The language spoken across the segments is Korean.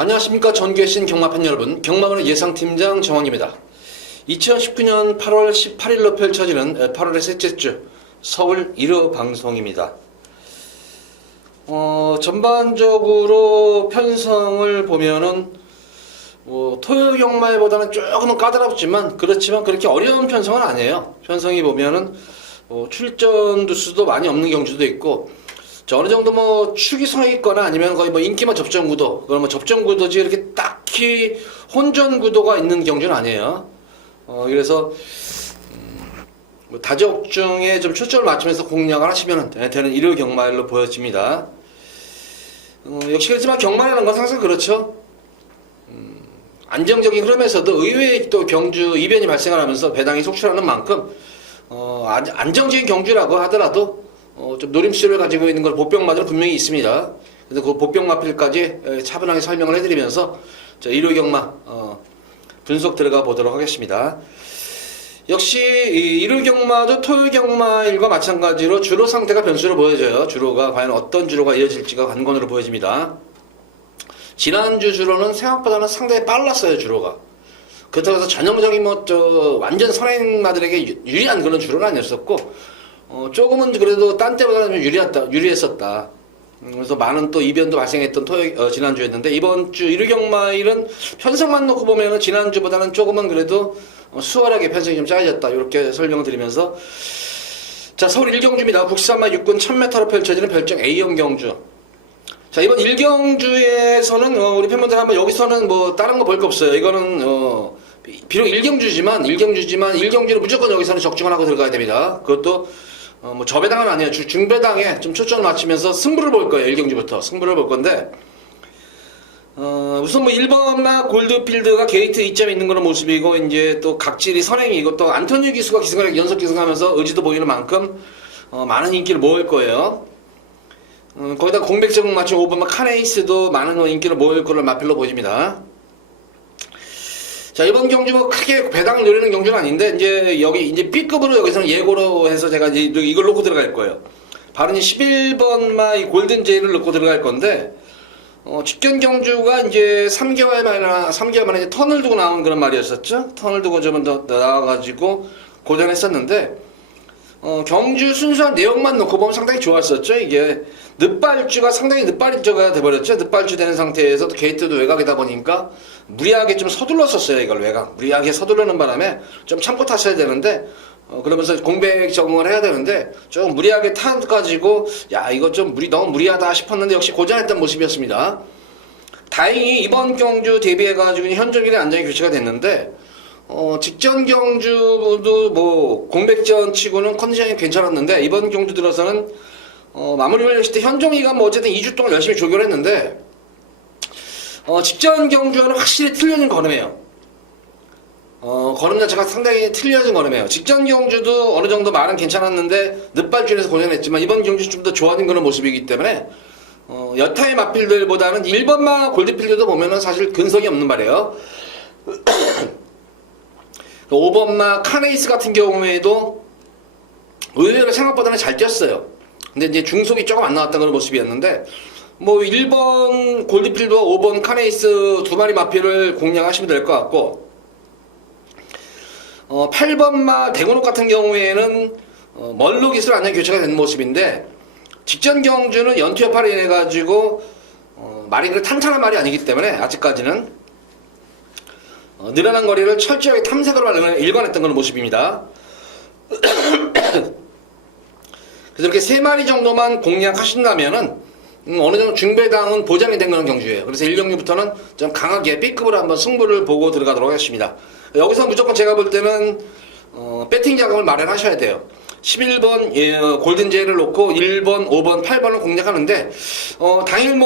안녕하십니까. 전교신 경마팬 여러분, 경마원의 예상팀장 정원입니다. 2019년 8월 18일로 펼쳐지는 8월의 셋째 주 서울 1호 방송입니다. 전반적으로 편성을 보면은 토요 경마보다는 조금은 까다롭지만 그렇지만 그렇게 어려운 편성은 아니에요. 편성이 보면은 출전 두수도 많이 없는 경주도 있고, 어느 정도 축이 서 있거나 아니면 거의 인기만 접전 구도, 그러면 접전 구도지 이렇게 딱히 혼전 구도가 있는 경주는 아니에요. 그래서 다적중에 좀 초점을 맞추면서 공략을 하시면 되는 일요 경마일로 보여집니다. 역시 그렇지만 경마라는 건 항상 그렇죠. 안정적인 흐름에서도 의외의 또 경주 이변이 발생을 하면서 배당이 속출하는 만큼 안정적인 경주라고 하더라도 좀 노림수를 가지고 있는 걸 보병마다 분명히 있습니다. 그래서 그 보병마필까지 차분하게 설명을 해드리면서 일요 경마 분석 들어가 보도록 하겠습니다. 역시 일요 경마도 토요 경마일과 마찬가지로 주로 상태가 변수로 보여져요. 주로가 과연 어떤 주로가 이어질지가 관건으로 보여집니다. 지난주 주로는 생각보다는 상당히 빨랐어요. 주로가. 그렇다고 해서 전형적인 완전 선행마들에게 유리한 그런 주로는 아니었었고, 조금은 그래도 딴 때보다는 유리했었다. 그래서 많은 또 이변도 발생했던 지난주였는데, 이번 주 일요 경마일은 편성만 놓고 보면은 지난주보다는 조금은 그래도 수월하게 편성이 좀 짜여졌다. 이렇게 설명을 드리면서, 자, 서울 1경주입니다. 국산마 6군 1000m로 펼쳐지는 별정 A형 경주. 자, 이번 1경주에서는 우리 팬분들 한번 여기서는 다른 거 볼 거 없어요. 이거는 비록 1경주지만 1경주는 무조건 여기서는 적중을 하고 들어가야 됩니다. 그것도 저배당은 아니에요. 중배당에 좀 초점을 맞추면서 승부를 볼 거예요. 1경주부터 승부를 볼 건데, 우선 1번마 골드필드가 게이트 2점이 있는 그런 모습이고, 이제 또 각질이 선행이고, 또 안토니오 기수가 기승을 연속 기승하면서 의지도 보이는 만큼 많은 인기를 모을 거예요. 거기다 공백적응 맞춘 5번마 카네이스도 많은 인기를 모을 거를 마필로 보입니다. 자, 이번 경주 크게 배당을 노리는 경주는 아닌데, 이제 B급으로 여기서는 예고로 해서 제가 이제 이걸 놓고 들어갈 거예요. 바로 이제 11번마 이 골든제이를 놓고 들어갈 건데, 직전 경주가 이제 3개월 만에 이제 턴을 두고 나온 그런 말이었었죠. 턴을 두고 좀 더 나와가지고 고전했었는데, 경주 순수한 내용만 놓고 보면 상당히 좋았었죠. 이게 늦발주가 상당히 늦발주가 돼버렸죠. 늦발주 된 상태에서 게이트도 외곽이다 보니까 무리하게 좀 서둘렀었어요. 이걸 무리하게 서두르는 바람에 좀 참고 탔어야 되는데, 그러면서 공백 적응을 해야 되는데 좀 무리하게 타가지고 이거 좀 너무 무리하다 싶었는데 역시 고전했던 모습이었습니다. 다행히 이번 경주 대비해가지고 현종일에 안정이 교체가 됐는데, 직전 경주도 공백전 치고는 컨디션이 괜찮았는데, 이번 경주 들어서는 마무리를 했을 때 현종이가 어쨌든 2주 동안 열심히 조교를 했는데, 직전 경주와는 확실히 틀려진 걸음이에요. 걸음 자체가 상당히 틀려진 걸음이에요. 직전 경주도 어느 정도 말은 괜찮았는데 늦발줄에서 고전했지만 이번 경주 좀 더 좋아진 그런 모습이기 때문에 여타의 마필들보다는 1번마 골드필드도 보면은 사실 근성이 없는 말이에요. 5번마 카네이스 같은 경우에도 의외로 생각보다는 잘 뛰었어요. 근데 이제 중속이 조금 안 나왔던 그런 모습이었는데, 1번 골드필드와 5번 카네이스 두 마리 마필을 공략하시면 될 것 같고, 8번마 대건옥 같은 경우에는 멀로 기술 안정 교체가 된 모습인데, 직전 경주는 연투 여파를 인해가지고 말이 그렇게 탄탄한 말이 아니기 때문에 아직까지는 늘어난 거리를 철저하게 탐색으로 일관했던 그런 모습입니다. 그래서 이렇게 3마리 정도만 공략하신다면은 어느 정도 중배당은 보장이 된 그런 경주예요. 그래서 1경주부터는 좀 강하게 B급으로 한번 승부를 보고 들어가도록 하겠습니다. 여기서 무조건 제가 볼 때는 배팅 자금을 마련하셔야 돼요. 11번 골든제이를 놓고 1번, 5번, 8번을 공략하는데, 당일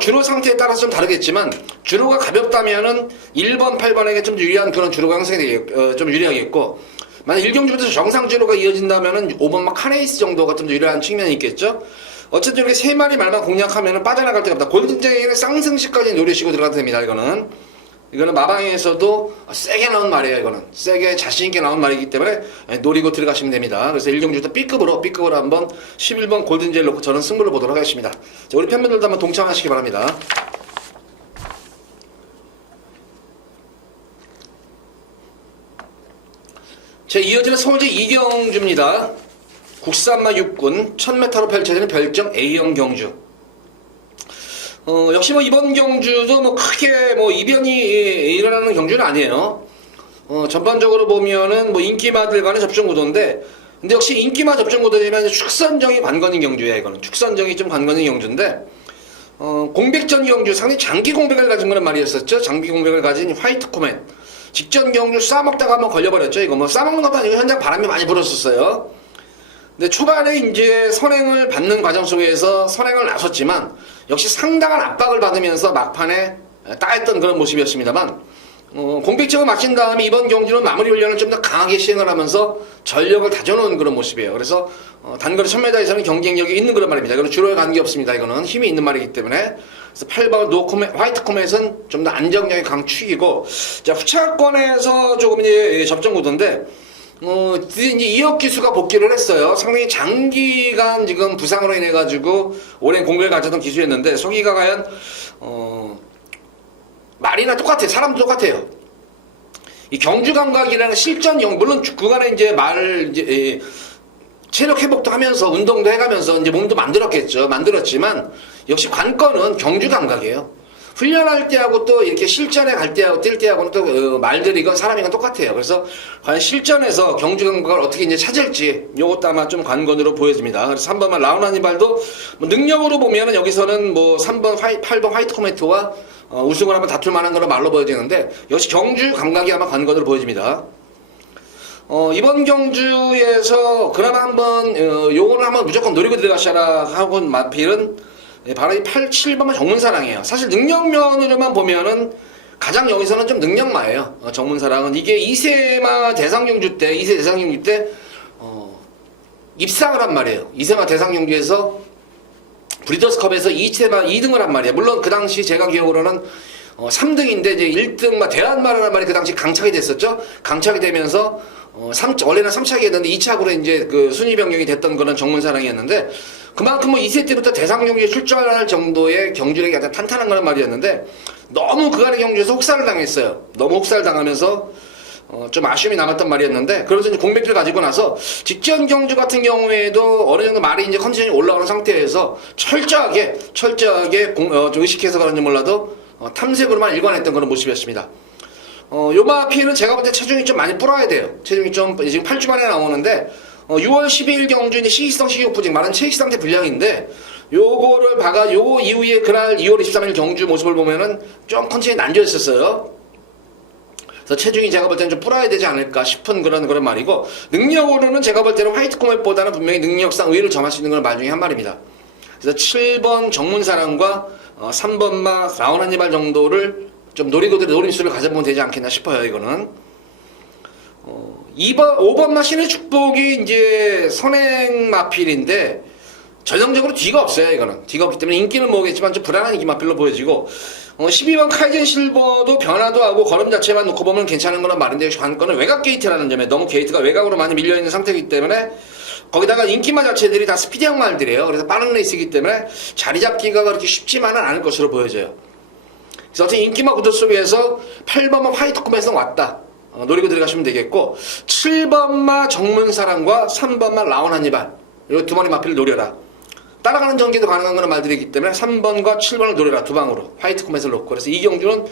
주로 상태에 따라서 좀 다르겠지만 주로가 가볍다면은 1번, 8번에게 좀 유리한 그런 주로가 형성이 좀 유리하겠고, 만약 1경주부터 정상 주로가 이어진다면은 5번마 카네이스 정도가 좀 유리한 측면이 있겠죠. 어쨌든 이렇게 3마리 말만 공략하면은 빠져나갈 데가 없다. 골든제이는 쌍승시까지 노리시고 들어가도 됩니다. 이거는 마방에서도 세게 나온 말이에요. 이거는 세게 자신있게 나온 말이기 때문에 노리고 들어가시면 됩니다. 그래서 1경주부터 B급으로 한번 11번 골든제일 놓고 저는 승부를 보도록 하겠습니다. 자, 우리 팬분들도 한번 동참하시기 바랍니다. 자, 이어지는 서울제 이경주입니다. 국산마 6군 1000m로 펼쳐지는 별정 A형 경주. 역시 뭐 이번 경주도 뭐 크게 뭐 이변이 일어나는 경주는 아니에요. 전반적으로 보면은 뭐 인기마들 간의 접종 구도인데, 근데 역시 인기마 접종 구도지만 축선정이 관건인 경주야. 이거는 축선정이 좀 관건인 경주인데, 공백전 경주 상당히 장기 공백을 가진 거란 말이었었죠. 장기 공백을 가진 화이트 코멘. 직전 경주 싸먹다가 한번 걸려버렸죠. 이거 뭐 싸먹는 것도 아니고 현장 바람이 많이 불었었어요. 근데 초반에 이제 선행을 받는 과정 속에서 선행을 나섰지만 역시 상당한 압박을 받으면서 막판에 따했던 그런 모습이었습니다만, 공백적을 마친 다음에 이번 경주는 마무리 훈련을 좀 더 강하게 시행을 하면서 전력을 다져놓은 그런 모습이에요. 그래서 단거리 1000m에서는 경쟁력이 있는 그런 말입니다. 이거는 주로에 관계없습니다. 이거는 힘이 있는 말이기 때문에. 그래서 8번 화이트 코멧은 좀 더 안정력이 강축이고, 자, 후차권에서 조금 이제 접종 구도인데, 드디어 이제 이혁 기수가 복귀를 했어요. 상당히 장기간 지금 부상으로 인해가지고 오랜 공백을 가졌던 기수였는데, 소기가 과연, 말이나 똑같아요. 사람도 똑같아요. 이 경주 감각이라는 실전형, 물론 그간에 이제 체력 회복도 하면서 운동도 해가면서 이제 몸도 만들었지만 역시 관건은 경주 감각이에요. 훈련할 때하고 또 이렇게 실전에 갈 때하고 뛸 때하고는 또 말들이건 사람이건 똑같아요. 그래서 과연 실전에서 경주 감각을 어떻게 이제 찾을지 요것도 아마 좀 관건으로 보여집니다. 그래서 3번만 라운 하니발도 뭐 능력으로 보면은 여기서는 뭐 3번 8번 화이트 코메트와 우승을 한번 다툴 만한 거로 말로 보여지는데, 역시 경주 감각이 아마 관건으로 보여집니다. 이번 경주에서 그나마 한번 요거는 한번 무조건 노리고 들어가셔라 하고 마필은 바로 이 7번만 정문사랑이에요. 사실 능력면으로만 보면은 가장 여기서는 좀 능력마예요. 정문사랑은 이게 2세마 대상경주 때 입상을 한 말이에요. 2세마 대상경주에서 브리더스컵에서 2등을 한 말이에요. 물론 그 당시 제가 기억으로는 3등인데 이제 1등 대한마라는 말이 그 당시 강착이 됐었죠. 강착이 되면서 원래는 3착이었는데 2착으로 이제 그 순위 변경이 됐던 그런 정문사랑이었는데, 그만큼 뭐 2세 때부터 대상경주에 출전할 정도의 경주력이 아주 탄탄한 거란 말이었는데, 너무 그간의 경주에서 혹사를 당했어요. 너무 혹사를 당하면서 좀 아쉬움이 남았단 말이었는데, 그래서 이제 공백기를 가지고 나서 직전 경주 같은 경우에도 어느 정도 말이 이제 컨디션이 올라가는 상태에서 철저하게 좀 의식해서 그런지 몰라도 탐색으로만 일관했던 그런 모습이었습니다. 요마피는 제가 볼 때 체중이 좀 많이 불어야 돼요. 체중이 좀 지금 8주 만에 나오는데, 6월 12일 경주 이제 시기성 식욕부진 말은 체익상태 불량인데, 요거를 요 이후에 그날 2월 23일 경주 모습을 보면은 좀 컨디션이 난조했었어요. 그래서 체중이 제가 볼 때는 좀 불어야 되지 않을까 싶은 그런 말이고, 능력으로는 제가 볼 때는 화이트 코멧보다는 분명히 능력상 우위를 점할 수 있는 그런 말 중에 한 말입니다. 그래서 7번 정문사랑과 3번마 라운 하니발 정도를 좀 노림수를 가져보면 되지 않겠나 싶어요. 이거는 5번마 신의 축복이 이제 선행 마필인데 전형적으로 뒤가 없어요. 이거는 뒤가 없기 때문에 인기는 모으겠지만 좀 불안한 인기 마필로 보여지고, 12번 카이젠 실버도 변화도 하고 걸음 자체만 놓고 보면 괜찮은 거란 말인데, 관건은 외곽 게이트라는 점에 너무 게이트가 외곽으로 많이 밀려있는 상태이기 때문에, 거기다가 인기마 자체들이 다 스피디한 말들이에요. 그래서 빠른 레이스이기 때문에 자리 잡기가 그렇게 쉽지만은 않을 것으로 보여져요. 그래서 어쨌든 인기마 구도 속에서 8번마 화이트 코멧은 왔다. 노리고 들어가시면 되겠고, 7번마 정문사랑과 3번마 라운 하니발, 이 두 마리 마필을 노려라. 따라가는 전개도 가능한 그런 말들이기 때문에 3번과 7번을 노려라. 두 방으로 화이트 코멧을 놓고. 그래서 이 경주는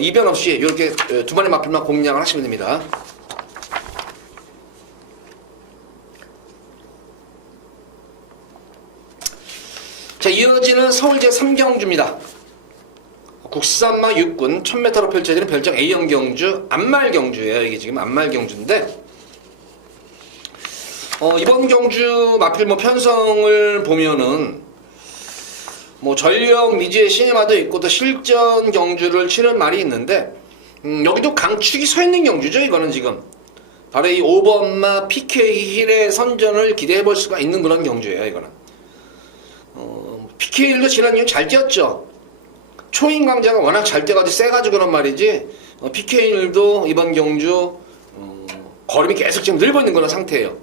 이변 없이 이렇게 두 마리 마필만 공략을 하시면 됩니다. 자, 이어지는 서울제 3경주입니다. 국산마 6군 1000m로 펼쳐지는 별정 A형 경주, 안말 경주예요. 이게 지금 안말 경주인데, 이번 경주 마필 편성을 보면은 전력 미지의 시네마도 있고 또 실전 경주를 치는 말이 있는데, 여기도 강축이 서 있는 경주죠. 이거는 지금 바로 이 5번마 PK 힐의 선전을 기대해 볼 수가 있는 그런 경주예요. 이거는 PK 힐도 지난 이후 잘 뛰었죠. 초인 강자가 워낙 잘 뛰어가지고 세가지고 그런 말이지, PK 힐도 이번 경주 걸음이 계속 지금 늘고 있는 그런 상태예요.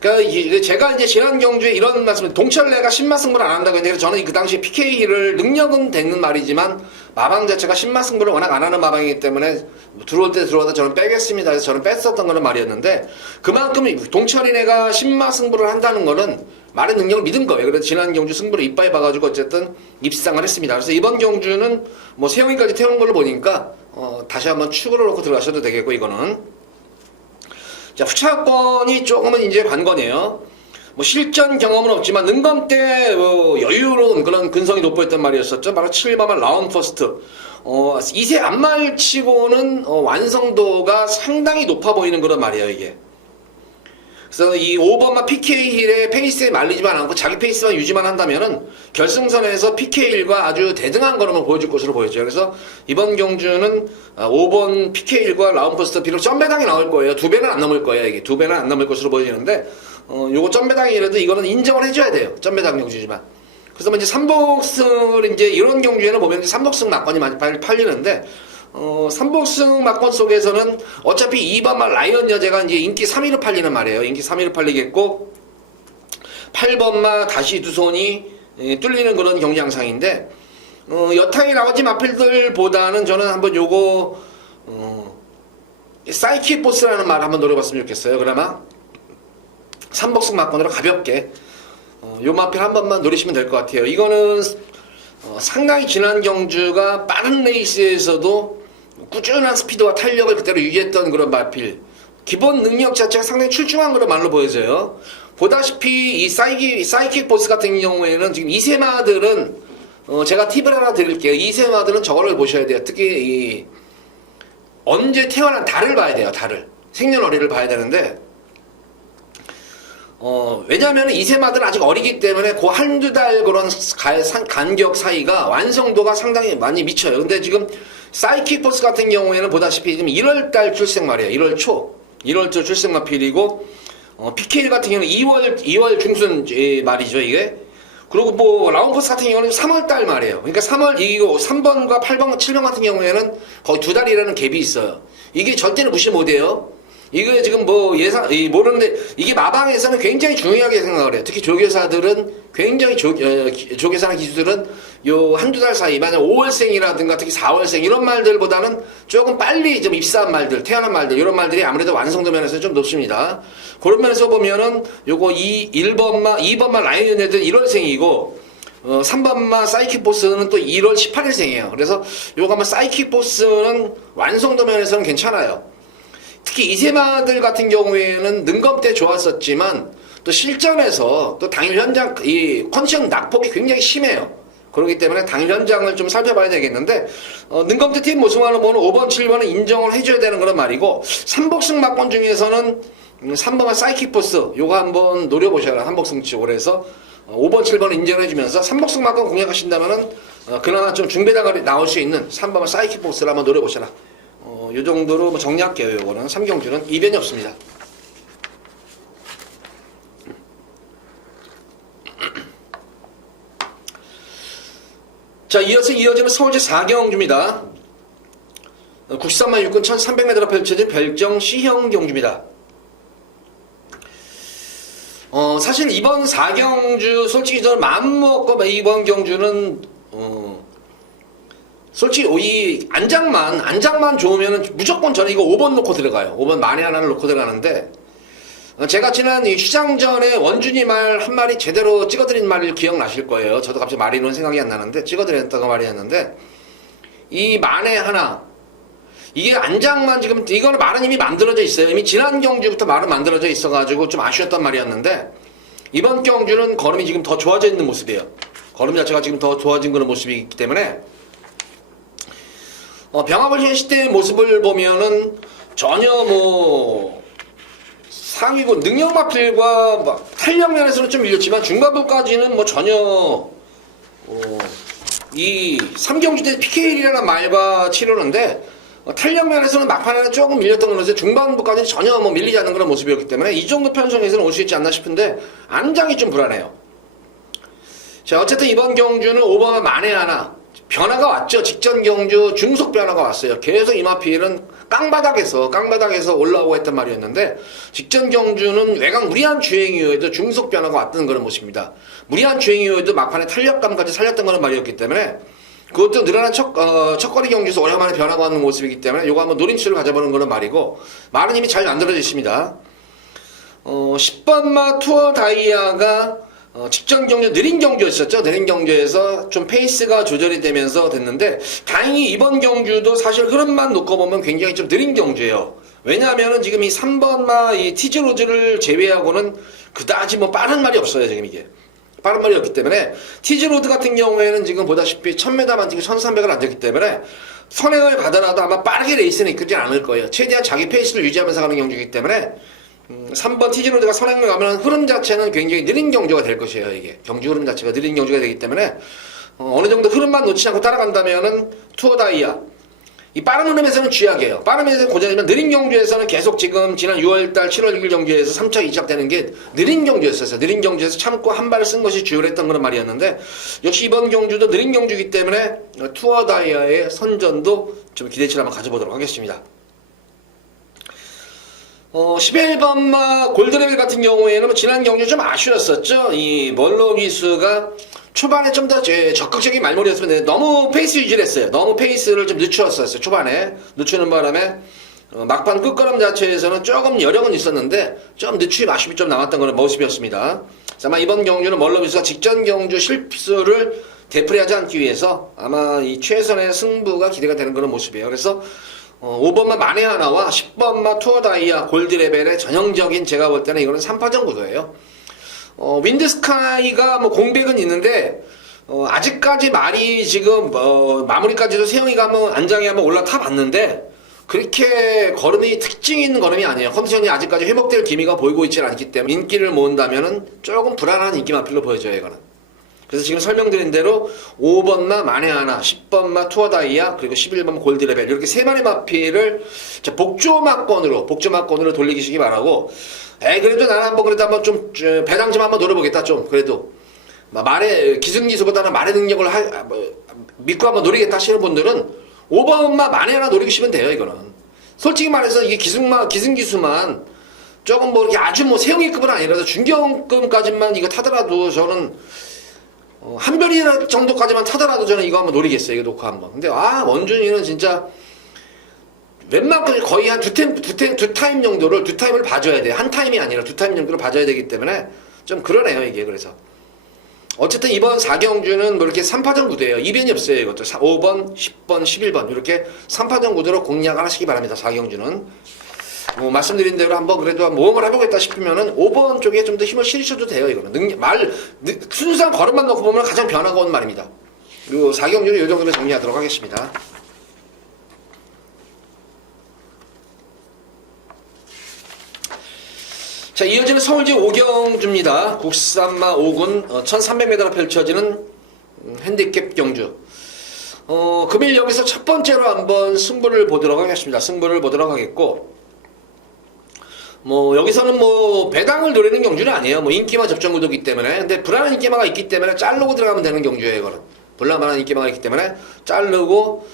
그러니까 제가 이제 지난 경주에 이런 말씀을 동철내가 신마승부를 안 한다고 했는데 저는 그 당시 PK를 능력은 되는 말이지만 마방 자체가 신마승부를 워낙 안 하는 마방이기 때문에 들어올 때 들어와도 저는 빼겠습니다. 그래서 저는 뺐었던 거는 말이었는데 그만큼 동철이네가 신마승부를 한다는 거는 말의 능력을 믿은 거예요. 그래서 지난 경주 승부를 이빠이 봐가지고 어쨌든 입상을 했습니다. 그래서 이번 경주는 뭐 세영이까지 태우는 걸로 보니까 다시 한번 축으로 놓고 들어가셔도 되겠고 이거는. 자, 후차권이 조금은 이제 관건이에요. 뭐 실전 경험은 없지만 능검 때 여유로운 그런 근성이 돋보였단 말이었었죠. 바로 7번만 라운 퍼스트. 2세 앞말치고는 완성도가 상당히 높아 보이는 그런 말이에요, 이게. 그래서 이 5번만 PK1의 페이스에 말리지만 않고 자기 페이스만 유지만 한다면은 결승선에서 PK1과 아주 대등한 걸음을 보여줄 것으로 보여져요. 그래서 이번 경주는 5번 PK1과 라운퍼스트 비록 점배당이 나올 거예요. 2배는 안 넘을 거예요. 이게 2배는 안 넘을 것으로 보여지는데 요거 점배당이라도 이거는 인정을 해줘야 돼요. 점배당 경주지만. 그래서 이제 삼복승을 이제 이런 경주에는 보면 삼복승 막건이 많이 팔리는데 삼복승 막권 속에서는 어차피 2번만 라이언 여제가 이제 인기 3위로 팔리는 말이에요. 인기 3위로 팔리겠고 8번만 다시 두 손이 뚫리는 그런 경기 양상인데 여타의 나머지 마필들보다는 저는 한번 요거 사이킥 보스라는 말 한번 노려봤으면 좋겠어요. 그나마 삼복승 막권으로 가볍게 요 마필 한 번만 노리시면 될 것 같아요. 이거는 상당히 지난 경주가 빠른 레이스에서도 꾸준한 스피드와 탄력을 그대로 유지했던 그런 마필. 기본 능력 자체가 상당히 출중한 그런 말로 보여져요. 보다시피 이 사이킥 보스 같은 경우에는 지금 2세마들은 제가 팁을 하나 드릴게요. 2세마들은 저거를 보셔야 돼요. 특히 언제 태어난 달을 봐야 돼요. 달을. 생년월일을 봐야 되는데 왜냐하면 2세마들은 아직 어리기 때문에 그 한두 달 그런 간격 사이가 완성도가 상당히 많이 미쳐요. 근데 지금 사이킥 포스 같은 경우에는 보다시피 지금 1월달 출생 말이에요. 1월 초 출생 마필이고 PK1 같은 경우는 2월 중순 말이죠 이게. 그리고 뭐 라운포스 같은 경우는 3월달 말이에요. 그러니까 3번과 8번, 7번 같은 경우에는 거의 2달이라는 갭이 있어요. 이게 절대로 무시 못해요. 이거 지금 뭐 모르는데 이게 마방에서는 굉장히 중요하게 생각을 해요. 특히 조교사들은 굉장히 조교사나 기수들은 요 한두 달 사이 만약 5월생이라든가 특히 4월생 이런 말들보다는 조금 빨리 좀 입사한 말들, 태어난 말들 이런 말들이 아무래도 완성도 면에서 좀 높습니다. 그런 면에서 보면은 요거 2번만 라이언 애들 1월생이고 3번만 사이킥 보스는 또 1월 18일생이에요. 그래서 요거 아마 사이킥 보스는 완성도 면에서는 괜찮아요. 특히 이세마들 같은 경우에는 능검 때 좋았었지만 또 실전에서 또 당일 현장 이 컨디션 낙폭이 굉장히 심해요. 그렇기 때문에 당일 현장을 좀 살펴봐야 되겠는데 능검 때 팀 우승하는 번은 5번, 7번은 인정을 해줘야 되는 그런 말이고 삼복승 막권 중에서는 3번과 사이킥 포스 요거 한번 노려보셔라. 삼복승 쪽으로 해서 5번, 7번 인정해주면서 삼복승 막권 공략하신다면은 그나마 좀 중배당이 나올 수 있는 3번과 사이킥 포스를 한번 노려보셔라. 요 정도로 뭐 정리할게요. 요거는 3경주는 이변이 없습니다. 자, 이어서 이어지는 서울시 4경주입니다. 93만 육군 1300m로 펼쳐진 별정 C형 경주입니다. 사실 이번 4경주 솔직히 저는 마음먹고 이번 경주는 솔직히 이 안장만 좋으면 무조건 저는 이거 5번 놓고 들어가요. 5번 만에 하나를 놓고 들어가는데 제가 지난 이 시장 전에 원준이 말 한 마리 제대로 찍어드린 말을 기억나실 거예요. 저도 갑자기 말이 이런 생각이 안 나는데 찍어드렸다고 말이었는데 이 만에 하나 이게 안장만 지금 이거는 말은 이미 만들어져 있어요. 이미 지난 경주부터 말은 만들어져 있어가지고 좀 아쉬웠단 말이었는데 이번 경주는 걸음이 지금 더 좋아져 있는 모습이에요. 걸음 자체가 지금 더 좋아진 그런 모습이기 때문에 병합을 시대의 모습을 보면은 전혀 뭐 상위고 능력 마필과 탄력 면에서는 좀 밀렸지만 중반부까지는 뭐 전혀 이 3경주 때 PK1이라는 말과 치르는데 탄력 면에서는 막판에는 조금 밀렸던 거라서 중반부까지는 전혀 뭐 밀리지 않는 그런 모습이었기 때문에 이 정도 편성에서는 올 수 있지 않나 싶은데 안장이 좀 불안해요. 자, 어쨌든 이번 경주는 5번만 만에 하나 변화가 왔죠. 직전 경주 중속 변화가 왔어요. 계속 이마필은 깡바닥에서 올라오고 했단 말이었는데 직전 경주는 외곽 무리한 주행 이후에도 중속 변화가 왔던 그런 모습입니다. 무리한 주행 이후에도 막판에 탄력감까지 살렸던 그런 말이었기 때문에 그것도 늘어난 첫거리 경주에서 오랜만에 변화가 왔는 모습이기 때문에 요거 한번 노림수를 가져보는 그런 말이고 말은 이미 잘 만들어져 있습니다. 10번마 투어 다이아가 직전 경주 느린 경주였었죠. 느린 경주에서 좀 페이스가 조절이 되면서 됐는데 다행히 이번 경주도 사실 흐름만 놓고 보면 굉장히 좀 느린 경주예요. 왜냐하면은 지금 이 3번마 이 티즈로즈를 제외하고는 그다지 뭐 빠른 말이 없어요. 지금 이게 빠른 말이 없기 때문에 티즈로드 같은 경우에는 지금 보다시피 1000m만 뛰고 1300을 앉았기 때문에 선행을 가더라도 아마 빠르게 레이스는 이끌지 않을 거예요. 최대한 자기 페이스를 유지하면서 가는 경주이기 때문에 3번 티즈로드가 선행을 가면 흐름 자체는 굉장히 느린 경주가 될 것이에요. 이게 경주 흐름 자체가 느린 경주가 되기 때문에 어느 정도 흐름만 놓치지 않고 따라간다면은 투어 다이아 이 빠른 흐름에서는 쥐약이에요. 빠른 흐름에서는 고전이면 느린 경주에서는 계속 지금 지난 6월달 7월 6일 경주에서 3차 2차 되는 게 느린 경주였었어요. 느린 경주에서 참고 한 발을 쓴 것이 주요했던 그런 말이었는데 역시 이번 경주도 느린 경주이기 때문에 투어 다이아의 선전도 좀 기대치를 한번 가져보도록 하겠습니다. 11번마 골드레벨 같은 경우에는 지난 경주 좀 아쉬웠었죠. 이 멀로 기수가 초반에 좀 더 적극적인 말머리였으면 되는데 너무 페이스 유지를 했어요. 너무 페이스를 좀 늦추었어요. 초반에 늦추는 바람에 막판 끝걸음 자체에서는 조금 여력은 있었는데 좀 늦추기 아쉬움이 좀 남았던 그런 모습이었습니다. 아마 이번 경주는 멀로 기수가 직전 경주 실수를 되풀이하지 않기 위해서 아마 이 최선의 승부가 기대가 되는 그런 모습이에요. 그래서 5번마 만에 하나와 10번마 투어 다이아 골드 레벨의 전형적인 제가 볼 때는 이거는 3파전 구도예요. 윈드스카이가 뭐 공백은 있는데 아직까지 말이 지금 마무리까지도 세영이가 한번 안장에 한번 올라타 봤는데 그렇게 걸음이 특징 있는 걸음이 아니에요. 컨디션이 아직까지 회복될 기미가 보이고 있지는 않기 때문에 인기를 모은다면은 조금 불안한 인기 마필로 보여져요. 이거는. 그래서 지금 설명드린 대로 5번마 만에 하나, 10번마 투어 다이아, 그리고 11번 골드 레벨 이렇게 세 마리 마필을 복조마권으로 돌리시기 바라고. 그래도 나는 한번 그래도 한번 좀 배당 좀 한번 노려보겠다 좀 그래도 말의 기승기수보다는 말의 능력을 믿고 한번 노리겠다 하시는 분들은 5번마 만에 하나 노리시면 돼요. 이거는 솔직히 말해서 이게 기승기수만 조금 뭐 이렇게 아주 뭐 세영이급은 아니라도 중경급까지만 이거 타더라도 저는 한별이 정도까지만 타더라도 저는 이거 한번 노리겠어요. 이거 놓고 한번. 근데 원준이는 진짜 웬만큼 거의 한 두 타임 정도를 두 타임을 봐줘야 돼. 한 타임이 아니라 두 타임 정도를 봐줘야 되기 때문에 좀 그러네요. 이게 그래서 어쨌든 이번 4경주는 뭐 이렇게 3파전 구도예요. 이변이 없어요. 이것도 5번, 10번, 11번 이렇게 3파전 구도로 공략을 하시기 바랍니다. 4경주는 말씀드린 대로 한번 그래도 모험을 해보겠다 싶으면은 5번 쪽에 좀 더 힘을 실으셔도 돼요. 이거는 순수한 걸음만 놓고 보면 가장 변화가 온 말입니다. 그리고 4경주는 이 정도로 정리하도록 하겠습니다. 자, 이어지는 서울제 5경주입니다. 국산마 5군 1300m로 펼쳐지는 핸디캡 경주. 금일 여기서 첫 번째로 한번 승부를 보도록 하겠습니다. 승부를 보도록 하겠고 여기서는 배당을 노리는 경주는 아니에요. 인기마 접전 구도이기 때문에. 근데 불안한 인기마가 있기 때문에 자르고 들어가면 되는 경주예요. 이거는 불안한 인기마가 있기 때문에 자르고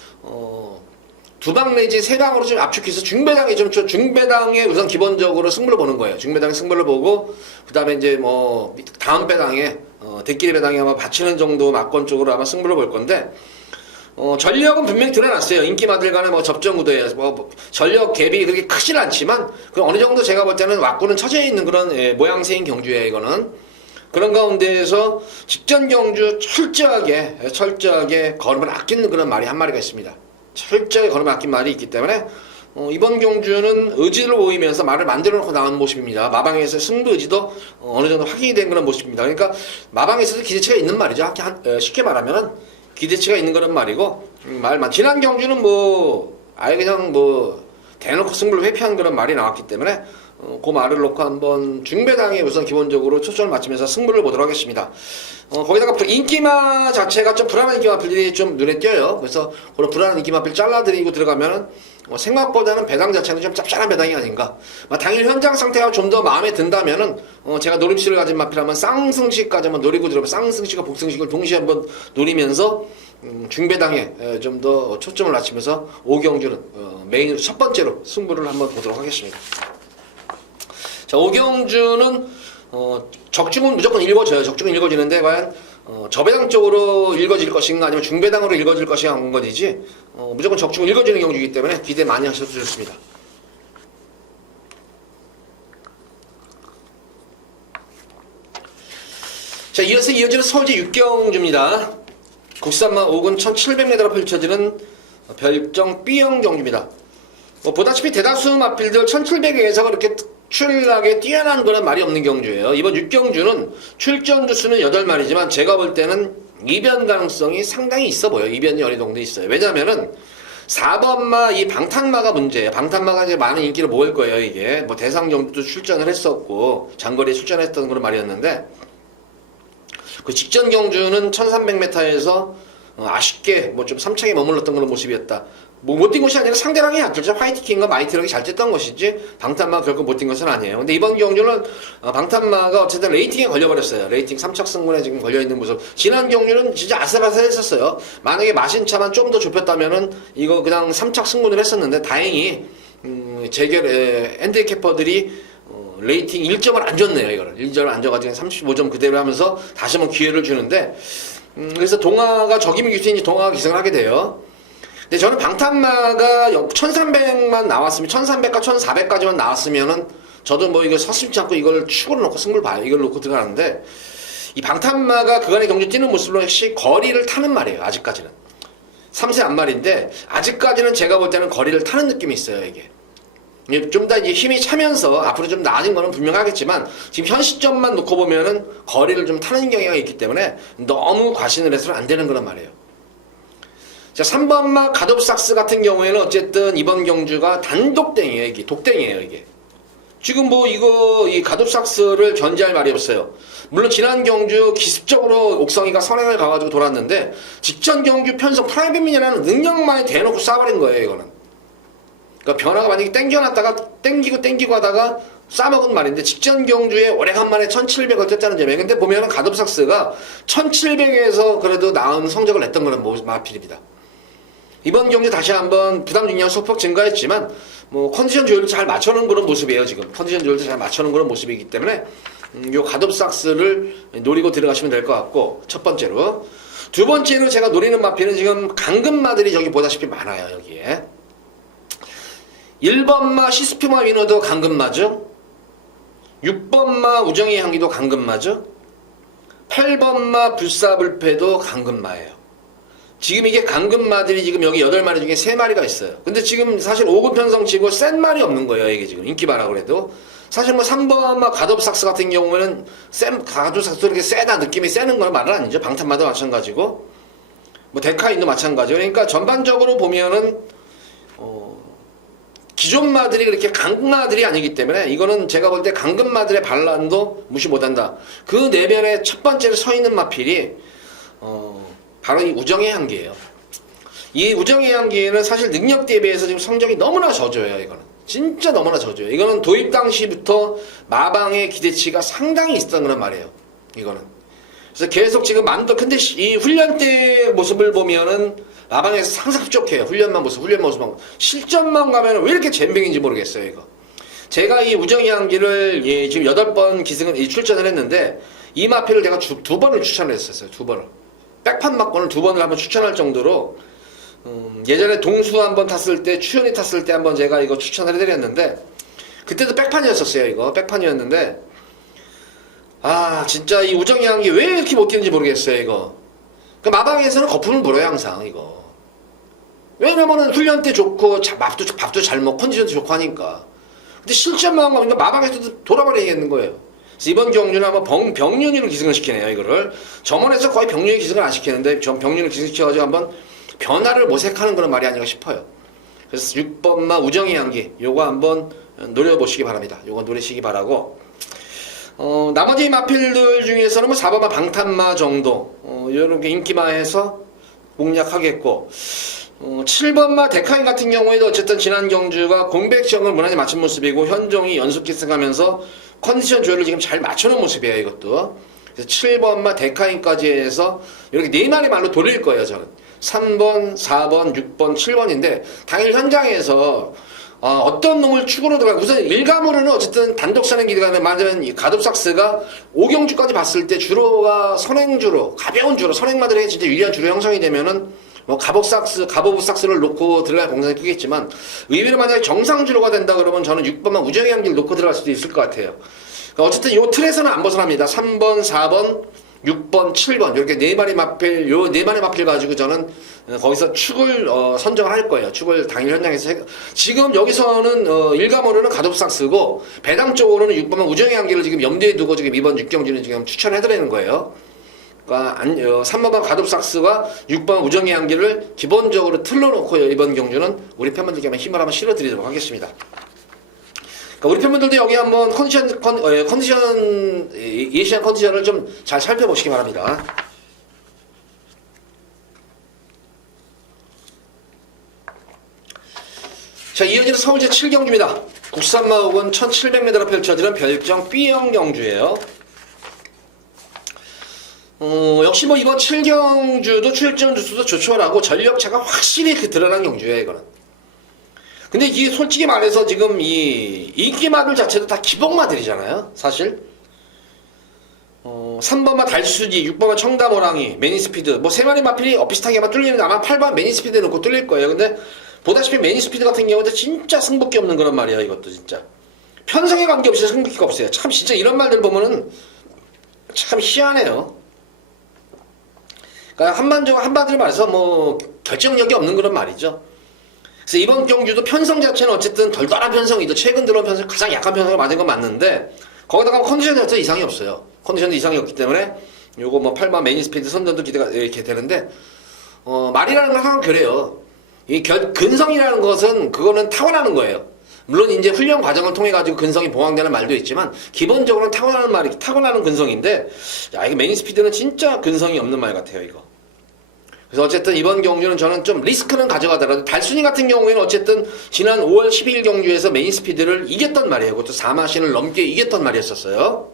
두 방 내지 세 방으로 좀 압축해서 중배당에 우선 기본적으로 승부를 보는 거예요. 중배당에 승부를 보고 그 다음에 이제 다음 배당에 대끼리 배당에 아마 받치는 정도 막권 쪽으로 아마 승부를 볼 건데 전력은 분명히 드러났어요. 인기마들 간의 접전 구도에 전력 갭이 그렇게 크진 않지만 어느 정도 제가 볼 때는 왁구는 처져 있는 그런 모양새인 경주예요. 이거는 그런 가운데에서 직전 경주 철저하게 걸음을 아끼는 그런 말이 한 마리가 있습니다. 철저하게 걸음을 아낀 말이 있기 때문에 이번 경주는 의지를 보이면서 말을 만들어 놓고 나온 모습입니다. 마방에서 승부 의지도 어느 정도 확인이 된 그런 모습입니다. 그러니까 마방에서도 기대치가 있는 말이죠. 쉽게 말하면은 기대치가 있는 그런 말이고 지난 경주는 아예 그냥 대놓고 승부를 회피한 그런 말이 나왔기 때문에 그 말을 놓고 한번 중배당에 우선 기본적으로 초점을 맞추면서 승부를 보도록 하겠습니다. 거기다가 인기마 자체가 좀 불안한 인기마필들이 좀 눈에 띄어요. 그래서 그런 불안한 인기마필 잘라드리고 들어가면은 생각보다는 배당 자체는 좀 짭짤한 배당이 아닌가. 당일 현장 상태가 좀 더 마음에 든다면은 제가 노림수를 가진 마필하면 쌍승식까지 한번 노리고 들어가면 쌍승식과 복승식을 동시에 한번 노리면서 중배당에 좀 더 초점을 맞추면서 오경주는 메인으로 첫 번째로 승부를 한번 보도록 하겠습니다. 자, 오경주는 적중은 무조건 읽어져요. 적중은 읽어지는데 과연 저배당 쪽으로 읽어질 것인가 아니면 중배당으로 읽어질 것인가 한 건이지 무조건 적중은 읽어지는 경주이기 때문에 기대 많이 하셔도 좋습니다. 자, 이어서 이어지는 서울제 6경주입니다. 국산마 5군 1700m로 펼쳐지는 별정 B형 경주입니다. 보다시피 대다수 마필들 1700에서 그렇게 특출나게 뛰어난 그런 말이 없는 경주예요. 이번 6경주는 출전 주수는 8마리지만 제가 볼 때는 이변 가능성이 상당히 있어 보여요. 이변이 어느 정도 있어요. 왜냐면은 4번마 이 방탄마가 문제예요. 방탄마가 이제 많은 인기를 모을 거예요. 이게 대상 경주도 출전을 했었고 장거리에 출전했던 그런 말이었는데 그 직전 경주는 1300m에서 아쉽게 좀 3차게 머물렀던 그런 모습이었다. 못 뛴 것이 아니라 상대랑이 약했죠. 화이트킹과 마이트럭이 잘 뛰었던 것이지 방탄마가 결코 못 뛴 것은 아니에요. 근데 이번 경주는 방탄마가 어쨌든 레이팅에 걸려버렸어요. 레이팅 3착 승군에 지금 걸려있는 모습. 지난 경주는 진짜 아슬아슬했었어요. 만약에 마신차만 좀 더 좁혔다면은 이거 그냥 3착 승군을 했었는데 다행히 핸디캐퍼들이 레이팅 1점을 안 줬네요. 이거를 1점을 안 줘가지고 35점 그대로 하면서 다시 한번 기회를 주는데 그래서 동아가 적임이 규칙인지 동아가 기승을 하게 돼요. 근데 저는 방탄마가 1300만 나왔으면 1300과 1400까지만 나왔으면은 저도 이거 서슴지 않고 이걸 축으로 놓고 승부를 봐요. 이걸 놓고 들어가는데 이 방탄마가 그간의 경주 뛰는 모습으로 역시 거리를 타는 말이에요. 아직까지는 3세 안말인데 아직까지는 제가 볼 때는 거리를 타는 느낌이 있어요. 이게 좀 더 이제 힘이 차면서 앞으로 좀 나아진 거는 분명하겠지만 지금 현 시점만 놓고 보면은 거리를 좀 타는 경향이 있기 때문에 너무 과신을 해서는 안 되는 거란 말이에요. 자, 3번마 가놉삭스 같은 경우에는 어쨌든 이번 경주가 단독땡이에요. 이게 독땡이에요. 이게 지금 이 가놉삭스를 견제할 말이 없어요. 물론 지난 경주 기습적으로 옥성이가 선행을 가가지고 돌았는데 직전 경주 편성 프라이빗 미니라는 능력만에 대놓고 쏴버린 거예요. 이거는 그러니까 변화가 만약에 땡겨놨다가 땡기고 하다가 싸먹은 말인데 직전 경주에 오래간만에 1700을 떴다는 점이에요. 근데 보면은 가놉삭스가 1700에서 그래도 나은 성적을 냈던 거는 마필입니다. 이번 경주 다시 한번 부담 중량 소폭 증가했지만 컨디션 조절도 잘 맞춰놓은 그런 모습이에요. 지금 컨디션 조절도 잘 맞춰놓은 그런 모습이기 때문에 요 가놉삭스를 노리고 들어가시면 될 것 같고 첫 번째로 두 번째로 제가 노리는 마필은 지금 강금마들이 저기 보다시피 많아요. 여기에 1번마 시스피마 위너도 강금마죠. 6번마 우정의 향기도 강금마죠. 8번마 불사불패도 강금마예요. 지금 이게 강금마들이 지금 여기 8마리 중에 3마리가 있어요. 근데 지금 사실 5군 편성치고 센 말이 없는 거예요. 이게 지금 인기바라 그래도. 사실 3번마 가놉삭스 같은 경우에는 가놉삭스 이렇게 세다 느낌이 세는 건 말은 아니죠. 방탄마도 마찬가지고 데카인도 마찬가지고. 그러니까 전반적으로 보면은 기존 마들이 그렇게 강금마들이 아니기 때문에 이거는 제가 볼 때 강금마들의 반란도 무시 못한다. 그 내면에 첫 번째로 서 있는 마필이 바로 이 우정의 향기예요. 이 우정의 향기에는 사실 능력 대비해서 지금 성적이 너무나 저조해요. 이거는 진짜 너무나 저조해요. 이거는 도입 당시부터 마방의 기대치가 상당히 있었던 거란 말이에요. 이거는 그래서 계속 지금 근데 이 훈련 때 모습을 보면은 마방에서 항상 흡족해요. 훈련 모습만 실전만 가면 왜 이렇게 잼병인지 모르겠어요. 이거 제가 이 우정의 향기를 지금 8번 출전을 했는데 이 마필을 제가 2번을 추천을 했었어요. 2번을 백판 막권을 2번을 한번 추천할 정도로 예전에 동수 한번 탔을 때 추현이 탔을 때 한번 제가 이거 추천을 해드렸는데 그때도 백판이었었어요. 이거 백판이었는데 진짜 이 우정의 향기 왜 이렇게 못 뛰는지 모르겠어요. 이거 마방에서는 거품을 불어요. 항상 이거 왜냐면은 훈련 때 좋고 밥도 잘 먹고 컨디션도 좋고 하니까. 근데 실전만 가니까 마방에서도 돌아버리겠는 거예요. 그래서 이번 경주는 아마 병륜이로 기승을 시키네요. 이거를 점원에서 거의 병륜이 기승을 안 시키는데 병륜을 기승시켜가지고 한번 변화를 모색하는 그런 말이 아닌가 싶어요. 그래서 6번마 우정의 향기 요거 한번 노려보시기 바랍니다. 요거 노리시기 바라고. 나머지 마필들 중에서는 뭐 4번마 방탄마 정도, 요렇게 인기마해서 공략하겠고, 7번마 데카인 같은 경우에도 어쨌든 지난 경주가 공백 지형을 무난히 맞춘 모습이고, 현종이 연속 기승하면서 컨디션 조율을 지금 잘 맞춰놓은 모습이에요, 이것도. 그래서 7번마 데카인까지 해서 이렇게 4마리 말로 돌릴 거예요, 저는. 3번, 4번, 6번, 7번인데, 당일 현장에서 어떤 놈을 축으로 들어가 우선 일감으로는 어쨌든 단독선행 기대가 맞으면 이 가둣삭스가 5경주까지 봤을 때 주로가 선행주로 가벼운 주로 선행마들이 진짜 유리한 주로 형성이 되면은 뭐 가보브삭스를 놓고 들어갈 공산이 크겠지만 의외로 만약에 정상주로가 된다 그러면 저는 6번만 우정의 향기를 놓고 들어갈 수도 있을 것 같아요. 그러니까 어쨌든 이 틀에서는 안 벗어납니다. 3번, 4번, 6번, 7번 이렇게 4마리 마필, 요 4마리 마필 가지고 저는 거기서 축을 선정을 할 거예요. 축을 당일 현장에서 지금 여기서는 일감으로는 가둣삭스고 배당 쪽으로는 6번만 우정의 향기를 지금 염두에 두고 지금 이번 6경주는 지금 추천해드리는 거예요. 그러니까 3번만 가둣삭스와 6번 우정의 향기를 기본적으로 틀어놓고 이번 경주는 우리 팬분들께 한번 힘을 한번 실어드리도록 하겠습니다. 우리 팬분들도 여기 한번 예시한 컨디션을 좀 잘 살펴보시기 바랍니다. 자, 이어지는 서울제 7경주입니다. 국산마옥은 1700m로 펼쳐지는 별정 B형 경주예요. 역시 뭐 이번 7경주도 출전 주수도 조촐하고 전력차가 확실히 드러난 경주예요, 이거는. 근데 이게 솔직히 말해서 지금 이 인기마들 자체도 다 기복마들이잖아요, 사실. 3번마 달수지, 6번마 청담호랑이, 매니스피드, 뭐 3마리 마필이 비슷하게만 뚫리는데 아마 8번 매니스피드 놓고 뚫릴 거예요. 근데 보다시피 매니스피드 같은 경우도 진짜 승부기 없는 그런 말이야, 이것도 진짜. 편성에 관계없이 승부기가 없어요. 참 진짜 이런 말들 보면은 참 희한해요. 그러니까 한마디로 말해서 뭐 결정력이 없는 그런 말이죠. 그래서 이번 경주도 편성 자체는 어쨌든 덜덜한 편성이죠. 최근 들어온 편성 가장 약한 편성을 맞은 건 맞는데 거기다가 컨디션 자체 이상이 없어요. 컨디션도 이상이 없기 때문에 요거 뭐 8번 매니스피드 선전도 기대가 이렇게 되는데 말이라는 건 항상 그래요. 이 근성이라는 것은 그거는 타고나는 거예요. 물론 이제 훈련 과정을 통해 가지고 근성이 보강되는 말도 있지만 기본적으로는 타고나는 근성인데 야 이게 매니스피드는 진짜 근성이 없는 말 같아요, 이거. 그래서 어쨌든 이번 경주는 저는 좀 리스크는 가져가더라도 달순이 같은 경우에는 어쨌든 지난 5월 12일 경주에서 메인스피드를 이겼단 말이에요. 그것도 4마신을 넘게 이겼단 말이었었어요.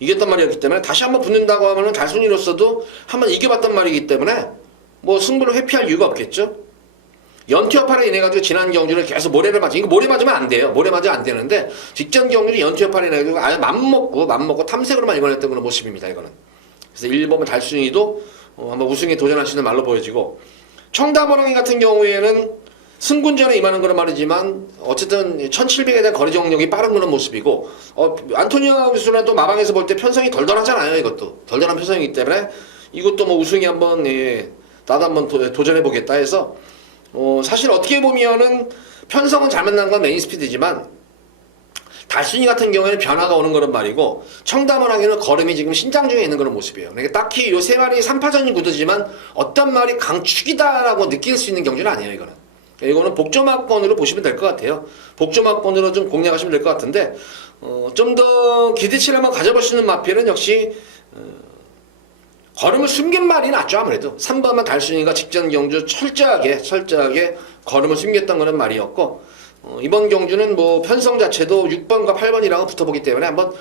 이겼단 말이었기 때문에 다시 한번 붙는다고 하면은 달순이로서도 한번 이겨봤단 말이기 때문에 뭐 승부를 회피할 이유가 없겠죠. 연투여파로 인해가지고 지난 경주는 계속 모래를 맞아. 이거 모래 맞으면 안 돼요. 모래 맞으면 안 되는데 직전 경주는 연투여파로 인해가지고 아예 맘먹고 탐색으로만 이겨냈던 그런 모습입니다, 이거는. 그래서 1번은 달순이도 한번 우승에 도전할 수 있는 말로 보여지고 청담호랑이 같은 경우에는 승군전에 임하는 그런 말이지만 어쨌든 1700에 대한 거리 정력이 빠른 그런 모습이고 안토니오 기수는 또 마방에서 볼 때 편성이 덜덜하잖아요. 이것도 덜덜한 편성이기 때문에 이것도 뭐 우승에 한번 나도 한번 도전해 보겠다 해서 사실 어떻게 보면은 편성은 잘 만난 건 메인스피드지만 달순이 같은 경우에는 변화가 오는 그런 말이고 청담호랑이는 걸음이 지금 신장 중에 있는 그런 모습이에요. 그러니까 딱히 요 세 마리 3파전이 굳어지만 어떤 말이 강축이다라고 느낄 수 있는 경주는 아니에요, 이거는. 이거는 복조마권으로 보시면 될 것 같아요. 복조마권으로 좀 공략하시면 될 것 같은데 좀 더 기대치를 한번 가져볼 수 있는 마필은 역시 걸음을 숨긴 말이 낫죠. 아무래도 3번만 달순이가 직전 경주 철저하게 걸음을 숨겼던 그런 말이었고 이번 경주는 뭐 편성 자체도 6번과 8번이랑 붙어보기 때문에 한번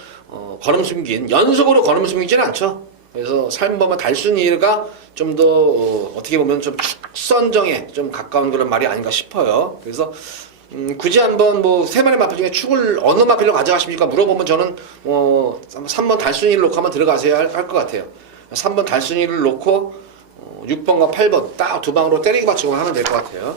걸음 숨긴 연속으로 걸음 숨기지는 않죠. 그래서 3번만 달순이가 좀 더 어떻게 보면 좀 축선정에 좀 가까운 그런 말이 아닌가 싶어요. 그래서 굳이 한번 뭐 세 마리 마필 중에 축을 어느 마필로 가져가십니까 물어보면 저는 3번 달순이를 놓고 한번 들어가셔야 할 것 같아요. 3번 달순이를 놓고 6번과 8번 딱 두 방으로 때리기 맞추고 하면 될 것 같아요.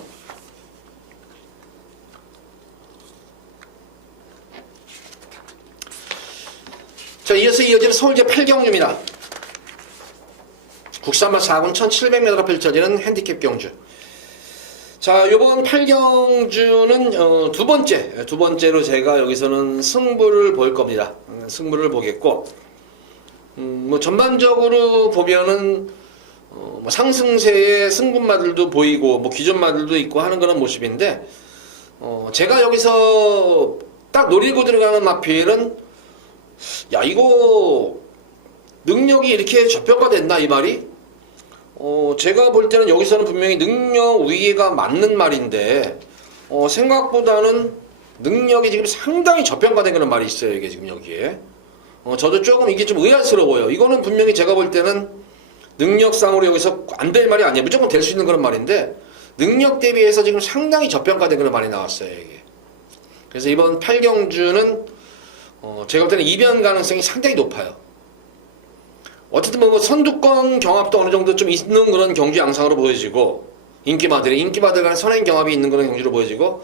자, 이어서 이어지는 서울제 8경주입니다. 국산마 4군 1700m로 펼쳐지는 핸디캡 경주. 자, 요번 8경주는 두 번째로 제가 여기서는 승부를 볼 겁니다. 승부를 보겠고, 뭐 전반적으로 보면은 뭐 상승세의 승분마들도 보이고, 뭐 기존마들도 있고 하는 그런 모습인데, 제가 여기서 딱 노리고 들어가는 마필은 야 이거 능력이 이렇게 저평가됐나 이 말이? 제가 볼 때는 여기서는 분명히 능력 위계가 맞는 말인데 생각보다는 능력이 지금 상당히 저평가된 그런 말이 있어요. 이게 지금 여기에 저도 조금 이게 좀 의아스러워요. 이거는 분명히 제가 볼 때는 능력상으로 여기서 안 될 말이 아니에요. 무조건 될 수 있는 그런 말인데 능력 대비해서 지금 상당히 저평가된 그런 말이 나왔어요. 이게. 그래서 이번 8경주는 제가 볼 때는 이변 가능성이 상당히 높아요. 어쨌든 뭐 선두권 경합도 어느 정도 좀 있는 그런 경주 양상으로 보여지고 인기마들 간에 선행 경합이 있는 그런 경주로 보여지고